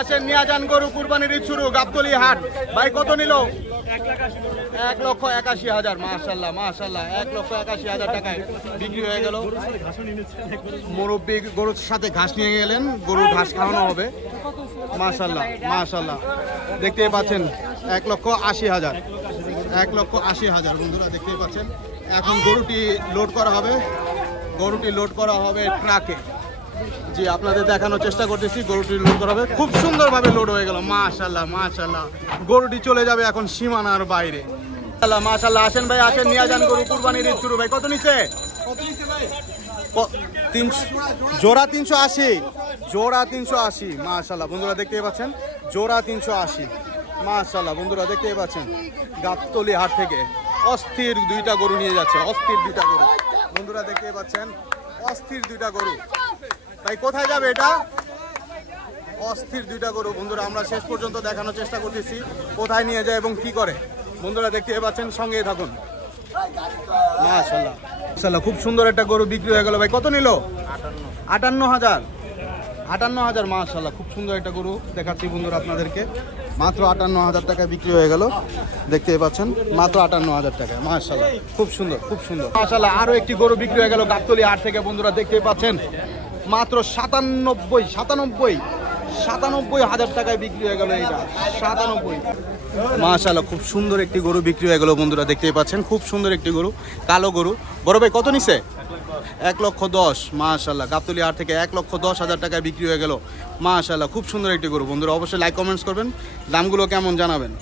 আসেন নিয়ে যান গরু কুরবানির ঈদ শুরু গাবতলী হাট। ভাই কত নিল? 1,81,000। মাশাআল্লাহ মাশাআল্লাহ 1,81,000 টাকায় বিক্রি হয়ে গেল। মুরব্বি গরুর সাথে ঘাস নিয়ে গেলেন, গরু ঘাস খাওয়ানো হবে। মাশাআল্লাহ মাশাআল্লাহ দেখতেই পাচ্ছেন 1,80,000। 1,80,000 বন্ধুরা দেখতেই পাচ্ছেন। এখন গরুটি লোড করা হবে, গরুটি লোড করা হবে ট্রাকে। জি আপনাদের দেখানোর চেষ্টা করতেছি, গরুটি লোড করা হবে। খুব সুন্দরভাবে লোড হয়ে গেল। মাশাআল্লাহ মাশাআল্লাহ গরুটি চলে যাবে এখন সীমানার বাইরে। মাশাআল্লাহ মাশাআল্লাহ আসেন ভাই আসেন নিয়ে যান গরু কুরবানির ঈদ শুরু। ভাই কত নিছে? জোড়া 380। জোড়া 380। মাশাআল্লাহ বন্ধুরা দেখতেই পাচ্ছেন জোড়া 380। মাশাআল্লাহ বন্ধুরা দেখতেই পাচ্ছেন গাবতলী হাট থেকে অস্থির দুইটা গরু নিয়ে যাচ্ছে। অস্থির দুইটা গরু বন্ধুরা দেখতেই পাচ্ছেন, অস্থির দুইটা গরু। ভাই কোথায় যাবে এটা? অস্থির দুইটা গরু বন্ধুরা আমরা শেষ পর্যন্ত দেখানোর চেষ্টা করতেছি কোথায় নিয়ে যায় এবং কি করে। বন্ধুরা দেখতে পাচ্ছেন, সঙ্গেই থাকুন। মাশাআল্লাহ মাশাআল্লাহ খুব সুন্দর একটা গরু বিক্রি হয়ে গেল। ভাই কত নিল? 58,000। 58,000 মাশাআল্লাহ খুব সুন্দর একটা গরু দেখাচ্ছি বন্ধুরা আপনাদেরকে। মাত্র 58,000 টাকায় বিক্রি হয়ে গেল। দেখতেই পাচ্ছেন মাত্র 58,000 টাকায়। মাশাআল্লাহ খুব সুন্দর খুব সুন্দর। মাশাআল্লাহ আরো একটি গরু বিক্রি হয়ে গেল গাবতলী হাট থেকে বন্ধুরা দেখতেই পাচ্ছেন। মাত্র 97,000 টাকায় বিক্রি হয়ে গেল। এইটা 97। মাশাআল্লাহ খুব সুন্দর একটি গরু বিক্রি হয়ে গেল বন্ধুরা দেখতেই পাচ্ছেন। খুব সুন্দর একটি গরু, কালো গরু। বড় ভাই কত নিছে? 1,10,000। মাশাআল্লাহ গাবতলী হাট থেকে 1,10,000 টাকায় বিক্রি হয়ে গেল। মাশাআল্লাহ খুব সুন্দর একটি গরু বন্ধুরা অবশ্যই লাইক কমেন্টস করবেন, দামগুলো কেমন জানাবেন।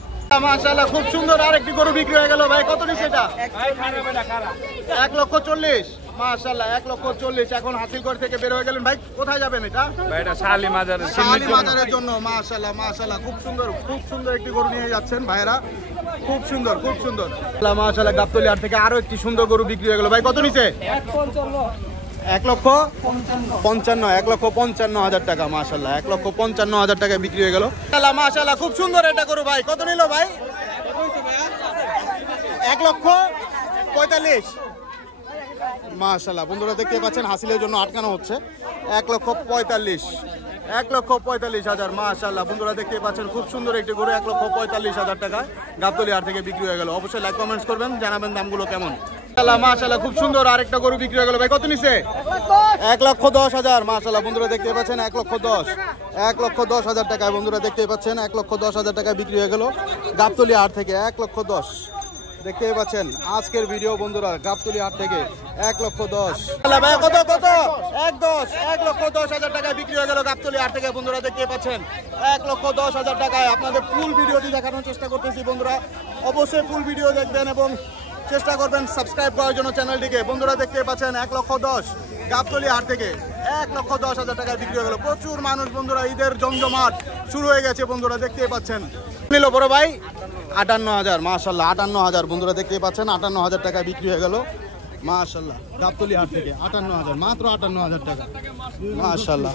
মাশাআল্লাহ খুব সুন্দর আরেকটি গরু বিক্রি হয়ে গেল। ভাই কত নিছে এটা? 1,40,000। মাশাআল্লাহ 1,40,000। এখন হাসিলগড় থেকে বের হয়ে গেলেন। ভাই কোথায় যাবেন এটা? ভাই এটা শালি মাজারের জন্য। মাশাআল্লাহ মাশাআল্লাহ খুব সুন্দর একটি গরু নিয়ে যাচ্ছেন ভাইরা। খুব সুন্দর খুব সুন্দর। মাশাআল্লাহ গাবতলী হাট থেকে আরো একটি সুন্দর গরু বিক্রি হয়ে গেল। ভাই কত নিছে? 1,55,000 টাকা। মাশাআল্লাহ 1,55,000 টাকায় বিক্রি হয়ে গেল। মাশাআল্লাহ খুব সুন্দর এটা গরু। ভাই কত নিল ভাই? 1,45,000। মাশাআল্লাহ বন্ধুরা দেখতে পাচ্ছেন হাসিলের জন্য আটকানো হচ্ছে। 1,45,000। 1,45,000 মাশাআল্লাহ বন্ধুরা দেখতে পাচ্ছেন খুব সুন্দর একটি গরু। 1,45,000 টাকা গাবতলী হাট থেকে বিক্রি হয়ে গেল। অবশ্যই লাইক কমেন্টস করবেন, জানাবেন দামগুলো কেমন। মাশাআল্লাহ খুব সুন্দর আরেকটা গরু বিক্রি হয়ে গেল। ভাই কত নিছে? 1,10,000। মাশাআল্লাহ বন্ধুরা দেখতে পাচ্ছেন 1,10,000। 1,10,000 টাকায় বন্ধুরা দেখতে পাচ্ছেন 1,10,000 টাকায় বিক্রি হয়ে গেল গাবতলী হাট থেকে। 1,10,000 দেখতে পাচ্ছেন আজকের ভিডিও বন্ধুরা গাবতলী হাট থেকে 1,10,000। ভাই কত কত? 1,10,000 টাকায় বিক্রি হয়ে গেল গাবতলী হাট থেকে বন্ধুরা দেখতে পাচ্ছেন 1,10,000 টাকায়। আপনাদের ফুল ভিডিওটি দেখানোর চেষ্টা করতেছি বন্ধুরা, অবশ্যই ফুল ভিডিও দেখবেন এবং চেষ্টা করবেন সাবস্ক্রাইব করার জন্য চ্যানেলটিকে। বন্ধুরা দেখতে পাচ্ছেন 1,10,000 গাবতলী হাট থেকে 1,10,000 টাকায় বিক্রি হয়ে গেল। প্রচুর মানুষ বন্ধুরা, ঈদের জমজমাট শুরু হয়ে গেছে বন্ধুরা দেখতে পাচ্ছেন। নিল বড় ভাই 58,000। মাশাআল্লাহ 58,000 বন্ধুরা দেখতে পাচ্ছেন 58,000 টাকায় বিক্রি হয়ে গেল। মাশাআল্লাহ গাবতলী হাট থেকে 58,000, মাত্র 58,000 টাকা। মাশাআল্লাহ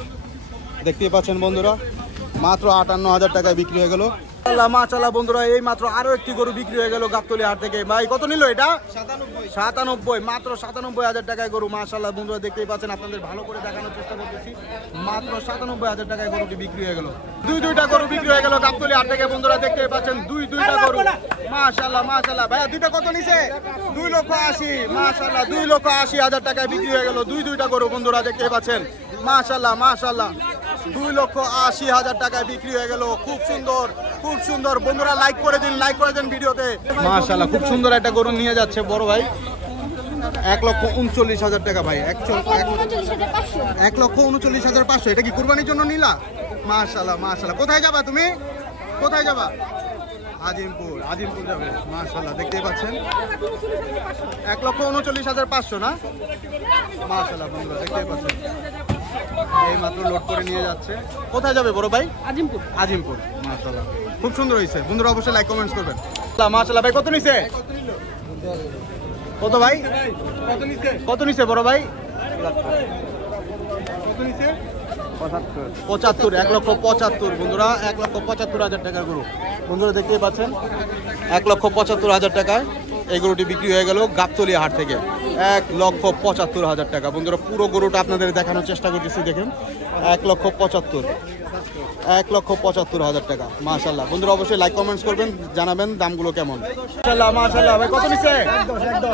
দেখতে পাচ্ছেন বন্ধুরা মাত্র 58,000 টাকায় বিক্রি হয়ে গেল। মাশাআল্লাহ বন্ধুরা এই মাত্র আরো একটি গরু বিক্রি হয়ে গেল গাবতলী হাট থেকে। ভাই কত নিল এটা? 97। মাত্র 97,000 টাকায় গরু। মাশাআল্লাহ বন্ধুরা দেখতেই পাচ্ছেন, আপনাদের ভালো করে দেখানোর চেষ্টা করতেছি। মাত্র 97,000 টাকায় গরুটি বিক্রি হয়ে গেল। দুইটা গরু বিক্রি হয়ে গেল গাবতলী হাট থেকে বন্ধুরা দেখতেই পাচ্ছেন। দুইটা গরু। মাশাআল্লাহ মাশাআল্লাহ ভাইয়া দুইটা কত নিছে? 2,80,000। মাশাআল্লাহ 2,80,000 টাকায় বিক্রি হয়ে গেল দুইটা গরু বন্ধুরা দেখতেই পাচ্ছেন। মাশাআল্লাহ মাশাআল্লাহ 2,80,000 টাকায় বিক্রি হয়ে গেল। খুব সুন্দর খুব সুন্দর বন্ধুরা, লাইক করে দিন ভিডিওতে। মাশাআল্লাহ খুব সুন্দর একটা গরু নিয়ে যাচ্ছে বড় ভাই। 1,39,000 টাকা ভাই। 1,39,500। এটা কি কুরবানির জন্য নিলা? মাশাআল্লাহ মাশাআল্লাহ। কোথায় যাবা তুমি? কোথায় যাবা? আজিমপুর যাবে। মাশাআল্লাহ দেখতেই পাচ্ছেন 1,39,500 না? মাশাআল্লাহ বন্ধুরা দেখতেই পাচ্ছেন এই মাত্র লোড করে নিয়ে যাচ্ছে। কোথায় যাবে বড় ভাই? আজিমপুর। মাশাআল্লাহ খুব সুন্দর হয়েছে বন্ধুরা, অবশ্যই লাইক কমেন্টস করবেন। মাশাআল্লাহ ভাই কত নিছে? কত ভাই? কত নিছে বড় ভাই? কত নিছে? 75। 1,75,000 বন্ধুরা। 1,75,000 টাকার গরু বন্ধুরা দেখতেই পাচ্ছেন। 1,75,000 টাকায় এই গরুটি বিক্রি হয়ে গেল গাবতলী হাট থেকে। 1,75,000 টাকা বন্ধুরা। পুরো গরুটা আপনাদের দেখানোর চেষ্টা করতেছি। দেখুন 1,75,000। 1,75,000 টাকা। মাশাআল্লাহ বন্ধুরা অবশ্যই লাইক কমেন্টস করবেন, জানাবেন দামগুলো কেমন। মাশাআল্লাহ মাশাআল্লাহ ভাই কত নিছে?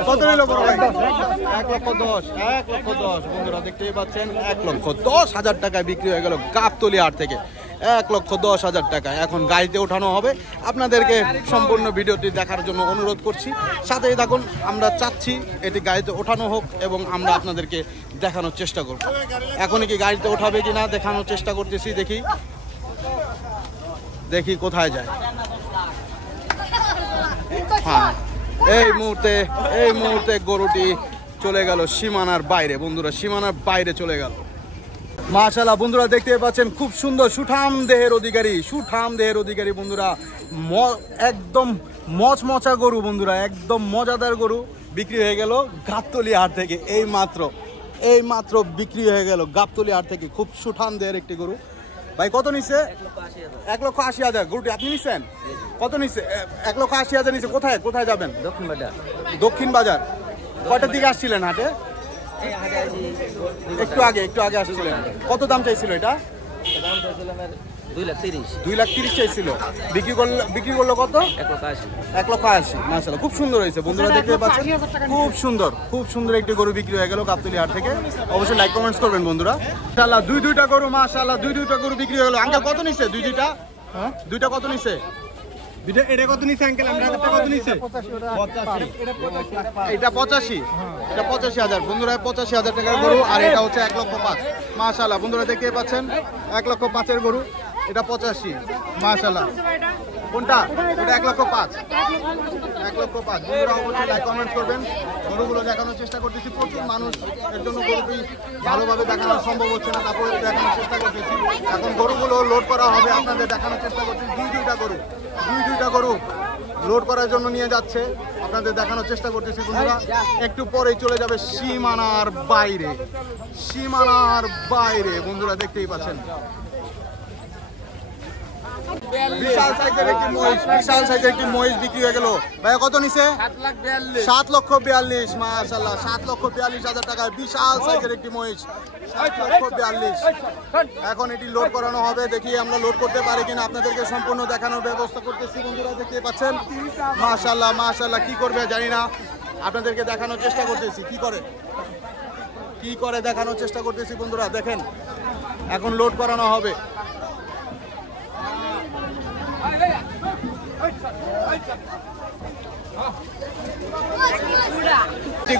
কত নিল বড় ভাই? 1,10,000 বন্ধুরা দেখতেই পাচ্ছেন 1,10,000 টাকায় বিক্রি হয়ে গেল গাবতলী হাট থেকে। 1,10,000 টাকা এখন গাড়িতে ওঠানো হবে। আপনাদেরকে সম্পূর্ণ ভিডিওটি দেখার জন্য অনুরোধ করছি, সাথেই থাকুন। আমরা চাচ্ছি এটি গাড়িতে ওঠানো হোক এবং আমরা আপনাদেরকে দেখানোর চেষ্টা করব। এখনই কি গাড়িতে ওঠাবে কিনা দেখানোর চেষ্টা করতেছি, দেখি কোথায় যায়। হ্যাঁ এই মুহূর্তে গরুটি চলে গেল সীমানার বাইরে বন্ধুরা, সীমানার বাইরে চলে গেল। মাশাআল্লাহ বন্ধুরা দেখতে পাচ্ছেন খুব সুন্দর সুঠাম দেহের অধিকারী বন্ধুরা, একদম মচমচা গরু বন্ধুরা, একদম মজাদার গরু বিক্রি হয়ে গেল গাবতলী হাট থেকে। এই মাত্র বিক্রি হয়ে গেল গাবতলী হাট থেকে। খুব সুঠাম দেহের একটি গরু। ভাই কত নিচ্ছে? 1,80,000 গরুটি আপনি নিচ্ছেন? কত নিচ্ছে? 1,80,000 নিচ্ছে। কোথায় যাবেন? দক্ষিণ বাজার। কয়টার দিকে আসছিলেন হাটে? একটু আগে আসছিলেন। কত দাম চাইছিল এটা? 2,30,000 চাইছিল। বিক্রি করলো কত? 1,80,000। মাশাআল্লাহ খুব সুন্দর হয়েছে বন্ধুরা দেখতে পাচ্ছেন, খুব সুন্দর একটি গরু বিক্রি হয়ে গেল গাবতলী হাট থেকে। অবশ্যই লাইক কমেন্টস করবেন বন্ধুরা। মাশাআল্লাহ দুইটা গরু, মাশাআল্লাহ দুইটা গরু বিক্রি হয়ে গেল। আঙ্কেল কত নিছে? দুইটা কত নিছে? এটা কত নিছে আঙ্কেল? আমরা কত নিছে? 85। এটা 85,000 বন্ধুরা, 85,000 টাকার গরু। আর এটা হচ্ছে 1,05,000। মাশাআল্লাহ বন্ধুরা দেখতে পাচ্ছেন 1,05,000 এর গরু, এটা 85। মাশাআল্লাহ কোনটা? এটা 1,05,000। 1,05,000 বন্ধুরা অবশ্যই লাইক কমেন্ট করবেন। গরুগুলো দেখানোর চেষ্টা করতেছি, প্রচুর মানুষ এর জন্য গরুটি ভালোভাবে দেখানো সম্ভব হচ্ছে না, তারপরে দেখানোর চেষ্টা করতেছি। এখন গরুগুলো লোড করা হবে, আপনাদের দেখানোর চেষ্টা করছি। দুইটা গরু লোড করার জন্য নিয়ে যাচ্ছে, আপনাদের দেখানোর চেষ্টা করতেছি বন্ধুরা। একটু পরেই চলে যাবে সীমানার বাইরে বন্ধুরা দেখতেই পাচ্ছেন। বিশাল সাইজের একটি মহিষ বিক্রি হয়ে গেল। ভাই কত নিছে? 7,42,000। মাশাআল্লাহ 7,42,000 টাকায় বিশাল সাইজের একটি মহিষ। 7,42,000। এখন এটি লোড করানো হবে, দেখি আমরা লোড করতে পারি কিনা, আপনাদেরকে সম্পূর্ণ দেখানোর ব্যবস্থা করতেছি বন্ধুরা দেখতে পাচ্ছেন। মাশাআল্লাহ কি করবে জানি না, আপনাদেরকে দেখানোর চেষ্টা করতেছি কি করে দেখানোর চেষ্টা করতেছি বন্ধুরা। দেখেন এখন লোড করানো হবে।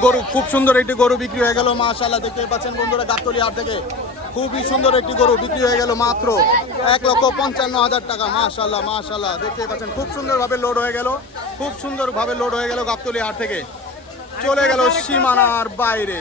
গরু খুব সুন্দর একটি গরু বিক্রি হয়ে গেল। মাশাআল্লাহ দেখতে পাচ্ছেন বন্ধুরা গাবতলী হাট থেকে খুবই সুন্দর একটি গরু বিক্রি হয়ে গেল মাত্র 1,55,000 টাকা। মাশাআল্লাহ দেখতে পাচ্ছেন খুব সুন্দরভাবে লোড হয়ে গেল গাবতলী হাট থেকে, চলে গেল সীমানার বাইরে।